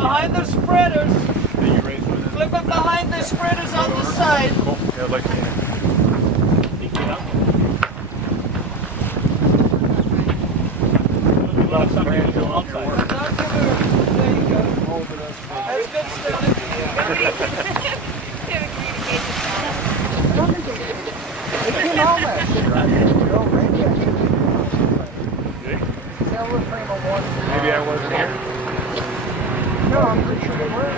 behind the spreaders. Flip it behind the spreaders on the side. Cool. Yeah, I'd like to see it. There you go. That's good stuff. It came out last year, right? Silver frame of one. Maybe I wasn't here. No, I'm pretty sure they were.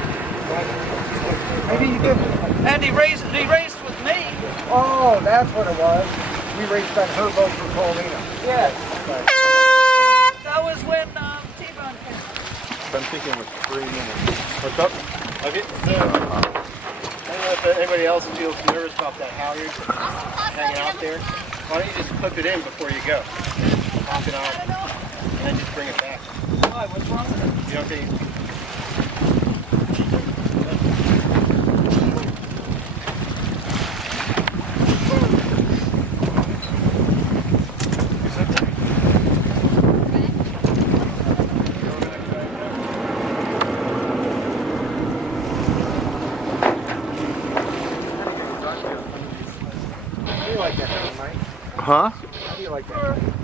Maybe you didn't. And he raced with me. Oh, that's what it was. We raced on her boat for Paulina. Yes. That was when T-Bone came. I'm thinking it was 3 minutes. What's up? Okay, so I don't know if anybody else feels nervous about that halyard hanging out there. Why don't you just clip it in before you go? Pop it on, and then just bring it back. Why? What's wrong with it? You don't think? How do you like that, Mike? Huh? How do you like that?